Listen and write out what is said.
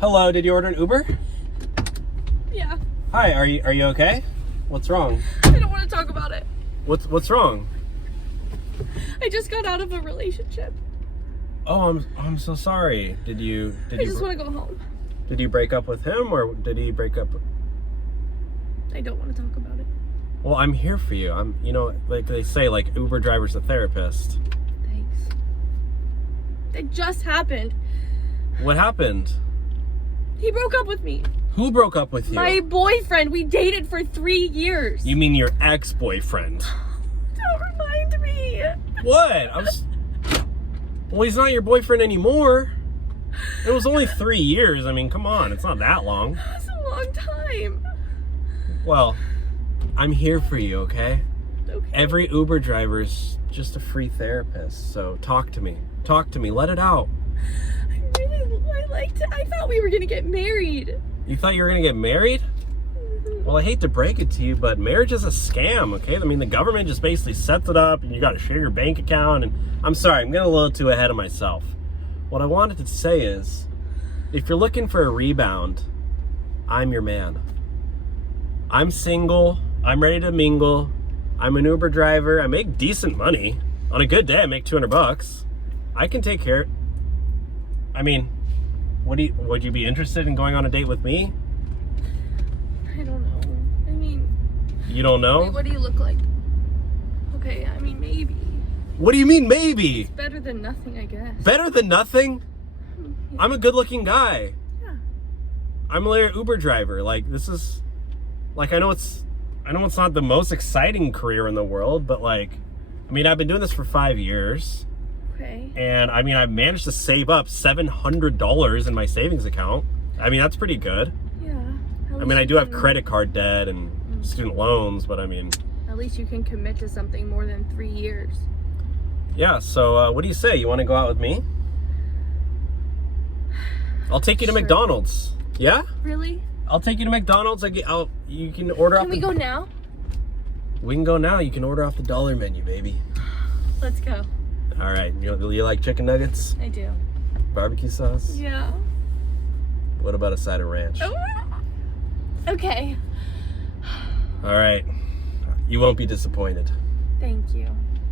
Hello, did you order an Uber? Yeah. Hi, are you okay? What's wrong? I don't want to talk about it. What's wrong? I just got out of a relationship. Oh, I'm so sorry. I just want to go home. Did you break up with him or did he break up? I don't want to talk about it. Well, I'm here for you. Like they say, like Uber driver's a therapist. Thanks. It just happened. What happened? He broke up with me. Who broke up with you? My boyfriend. We dated for 3 years. You mean your ex-boyfriend? Don't remind me. What? Well, he's not your boyfriend anymore. It was only 3 years. I mean, come on. It's not that long. That's a long time. Well, I'm here for you, okay? Okay. Every Uber driver's just a free therapist. So talk to me. Talk to me. Let it out. I liked it. I thought we were going to get married. You thought you were going to get married? Well, I hate to break it to you, but marriage is a scam, okay? I mean, the government just basically sets it up and you got to share your bank account. And I'm sorry, I'm getting a little too ahead of myself. What I wanted to say is, if you're looking for a rebound, I'm your man. I'm single. I'm ready to mingle. I'm an Uber driver. I make decent money. On a good day, I make $200. I can take care. I mean, would you be interested in going on a date with me? I don't know. I mean... You don't know? Wait, what do you look like? Okay, I mean, maybe. What do you mean, maybe? It's better than nothing, I guess. Better than nothing? Yeah. I'm a good-looking guy. Yeah. I'm a Uber driver. Like, this is... Like, I know it's not the most exciting career in the world, but, like... I mean, I've been doing this for 5 years. Okay. And, I mean, I've managed to save up $700 in my savings account. I mean, that's pretty good. Yeah. I mean, I do have credit card debt and student loans, but I mean... At least you can commit to something more than 3 years. Yeah, so what do you say? You want to go out with me? I'll take you to McDonald's. Yeah? Really? I'll take you to McDonald's. You can order off. Can we go now? We can go now. You can order off the dollar menu, baby. Let's go. All right. You like chicken nuggets? I do. Barbecue sauce? Yeah. What about a side of ranch? Oh. Okay. All right. You won't be disappointed. Thank you.